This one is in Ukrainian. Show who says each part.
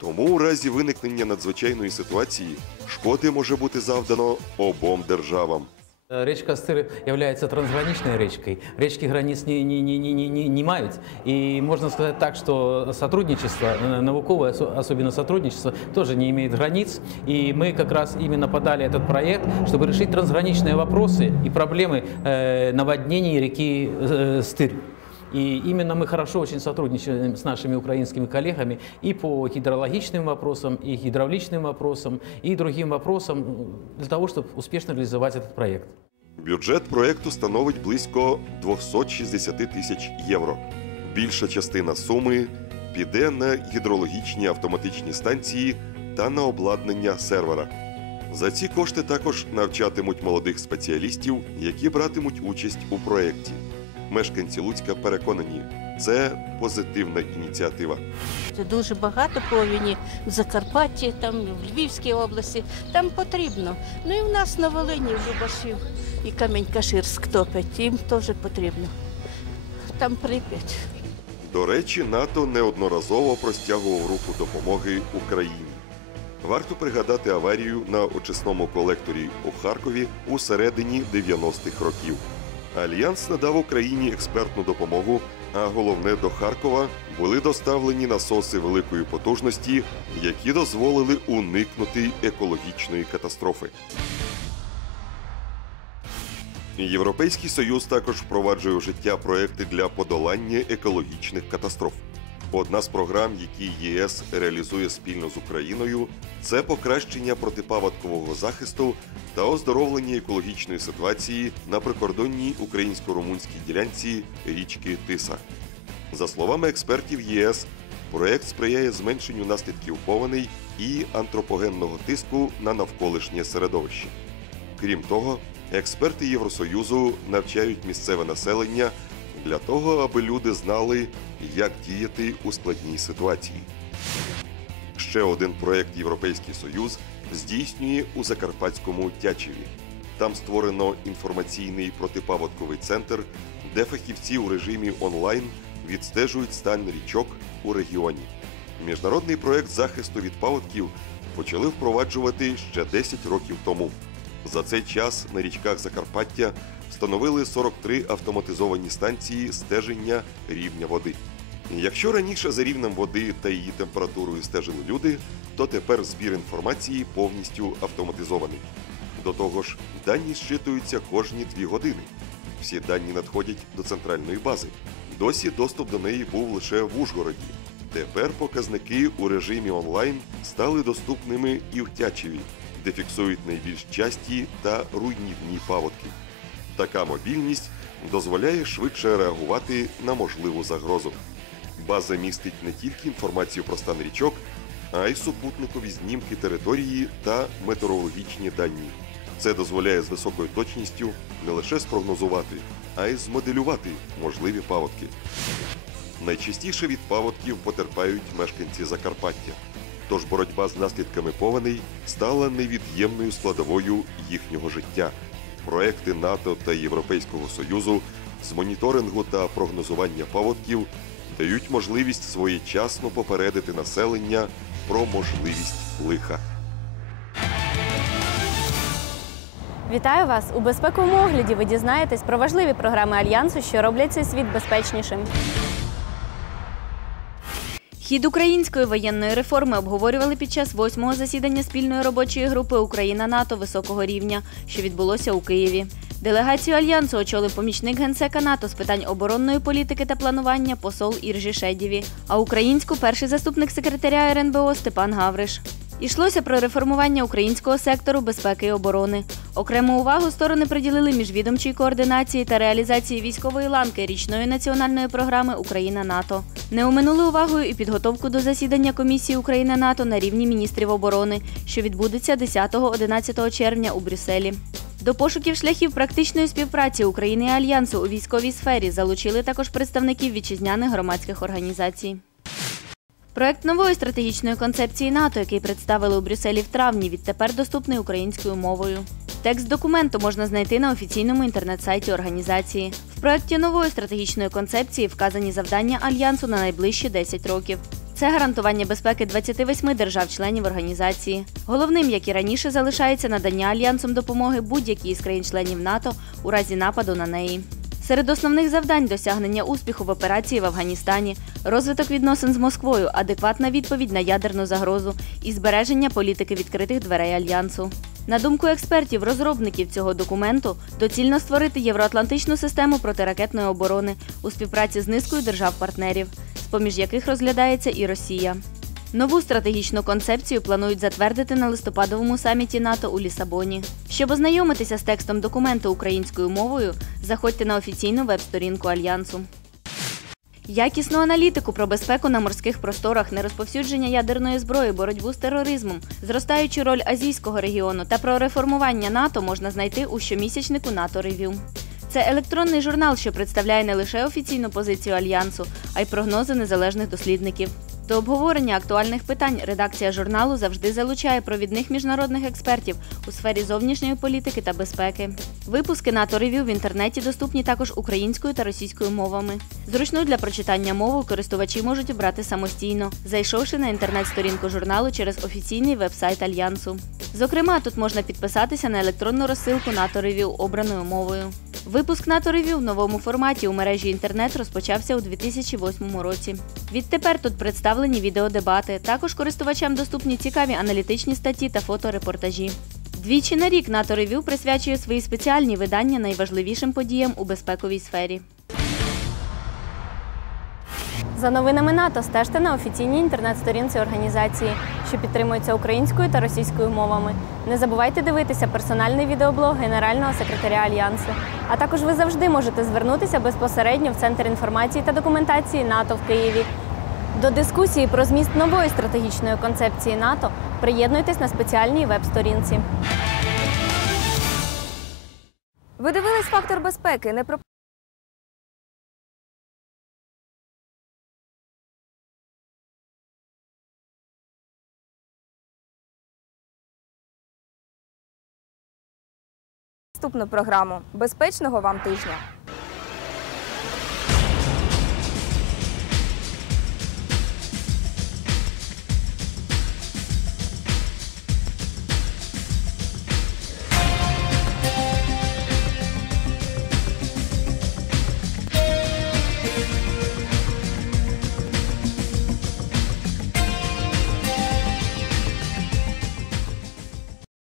Speaker 1: Тому у разі виникнення надзвичайної ситуації шкоди може бути завдано обом державам.
Speaker 2: Э, Речка Стыр является трансграничной речкой. Речки границ не, не, не, не, не, не, не имеют. И можно сказать так, что сотрудничество, э, науковое, осо- особенно сотрудничество, тоже не имеет границ. И мы как раз именно подали этот проект, чтобы решить трансграничные вопросы и проблемы э, наводнений реки э, Стырь. И именно мы хорошо очень сотрудничаем с нашими украинскими коллегами и по гидрологичным вопросам, и гидравличным вопросам, и другим вопросам м, для того, чтобы успешно реализовать этот проект.
Speaker 1: Бюджет проекту становить близько 260 тисяч євро. Більша частина суми піде на гідрологічні автоматичні станції та на обладнання сервера. За ці кошти також навчатимуть молодих спеціалістів, які братимуть участь у проєкті. Мешканці Луцька переконані, це позитивна ініціатива.
Speaker 3: Це дуже багато повені в Закарпатті, там в Львівській області. Там потрібно. Ну і в нас на Волині, Любашів і Камінь-Каширськ топить. Їм теж потрібно. Там Прип'ять.
Speaker 1: До речі, НАТО неодноразово простягував руку допомоги Україні. Варто пригадати аварію на очисному колекторі у Харкові у середині 90-х років. Альянс надав Україні експертну допомогу, а головне до Харкова були доставлені насоси великої потужності, які дозволили уникнути екологічної катастрофи. Європейський Союз також впроваджує в життя проекти для подолання екологічних катастроф. Одна з програм, які ЄС реалізує спільно з Україною, це покращення протипаводкового захисту та оздоровлення екологічної ситуації на прикордонній українсько-румунській ділянці річки Тиса. За словами експертів ЄС, проект сприяє зменшенню наслідків повеней і антропогенного тиску на навколишнє середовище. Крім того, експерти Євросоюзу навчають місцеве населення для того, аби люди знали, як діяти у складній ситуації. Ще один проект Європейський Союз здійснює у Закарпатському Тячеві. Там створено інформаційний протипаводковий центр, де фахівці у режимі онлайн відстежують стан річок у регіоні. Міжнародний проект захисту від паводків почали впроваджувати ще 10 років тому. За цей час на річках Закарпаття встановили 43 автоматизовані станції стеження рівня води. Якщо раніше за рівнем води та її температурою стежили люди, то тепер збір інформації повністю автоматизований. До того ж, дані зчитуються кожні дві години. Всі дані надходять до центральної бази. Досі доступ до неї був лише в Ужгороді. Тепер показники у режимі онлайн стали доступними і в Тячеві, де фіксують найбільш часті та руйнівні паводки. Така мобільність дозволяє швидше реагувати на можливу загрозу. База містить не тільки інформацію про стан річок, а й супутникові знімки території та метеорологічні дані. Це дозволяє з високою точністю не лише спрогнозувати, а й змоделювати можливі паводки. Найчастіше від паводків потерпають мешканці Закарпаття. Тож боротьба з наслідками повеней стала невід'ємною складовою їхнього життя. Проекти НАТО та Європейського Союзу з моніторингу та прогнозування паводків дають можливість своєчасно попередити населення про можливість лиха.
Speaker 4: Вітаю вас! У безпековому огляді ви дізнаєтесь про важливі програми Альянсу, що роблять цей світ безпечнішим. Хід української воєнної реформи обговорювали під час восьмого засідання спільної робочої групи Україна НАТО високого рівня, що відбулося у Києві. Делегацію альянсу очолив помічник генсека НАТО з питань оборонної політики та планування посол Іржі Шедєві, а українську перший заступник секретаря РНБО Степан Гавриш. Ішлося про реформування українського сектору безпеки і оборони. Окрему увагу сторони приділили міжвідомчій координації та реалізації військової ланки річної національної програми Україна НАТО. Не оминули увагою і підготовку до засідання комісії Україна НАТО на рівні міністрів оборони, що відбудеться 10-11 червня у Брюсселі. До пошуків шляхів практичної співпраці України і альянсу у військовій сфері залучили також представників вітчизняних громадських організацій. Проект нової стратегічної концепції НАТО, який представили у Брюсселі в травні, відтепер доступний українською мовою. Текст документу можна знайти на офіційному інтернет-сайті організації. В проекті нової стратегічної концепції вказані завдання альянсу на найближчі 10 років. Це гарантування безпеки 28 держав-членів організації. Головним, як і раніше, залишається надання альянсом допомоги будь-якій із країн-членів НАТО у разі нападу на неї. Серед основних завдань досягнення успіху в операції в Афганістані, розвиток відносин з Москвою, адекватна відповідь на ядерну загрозу і збереження політики відкритих дверей альянсу. На думку експертів, розробників цього документу, доцільно створити євроатлантичну систему протиракетної оборони у співпраці з низкою держав-партнерів, з поміж яких розглядається і Росія. Нову стратегічну концепцію планують затвердити на листопадовому саміті НАТО у Лісабоні. Щоб ознайомитися з текстом документу українською мовою, заходьте на офіційну веб-сторінку альянсу. Якісну аналітику про безпеку на морських просторах, нерозповсюдження ядерної зброї, боротьбу з тероризмом, зростаючу роль азійського регіону та про реформування НАТО можна знайти у щомісячнику НАТО Рев'ю. Це електронний журнал, що представляє не лише офіційну позицію альянсу, а й прогнози незалежних дослідників. До обговорення актуальних питань редакція журналу завжди залучає провідних міжнародних експертів у сфері зовнішньої політики та безпеки. Випуски НАТО Рев'ю в інтернеті доступні також українською та російською мовами. Зручну для прочитання мову користувачі можуть обрати самостійно, зайшовши на інтернет-сторінку журналу через офіційний веб-сайт Альянсу. Зокрема, тут можна підписатися на електронну розсилку НАТО Рев'ю обраною мовою. Випуск НАТО Рев'ю в новому форматі у мережі інтернет розпочався у 2008 році. Відтепер тут представлені відеодебати. Також користувачам доступні цікаві аналітичні статті та фоторепортажі. Двічі на рік НАТО Рев'ю присвячує свої спеціальні видання найважливішим подіям у безпековій сфері. За новинами НАТО стежте на офіційній інтернет-сторінці організації, що підтримується українською та російською мовами. Не забувайте дивитися персональний відеоблог генерального секретаря альянсу. А також ви завжди можете звернутися безпосередньо в центр інформації та документації НАТО в Києві. До дискусії про зміст нової стратегічної концепції НАТО приєднуйтесь на спеціальній веб-сторінці.
Speaker 5: Ви дивились фактор безпеки. Не наступну програму. Безпечного вам тижня!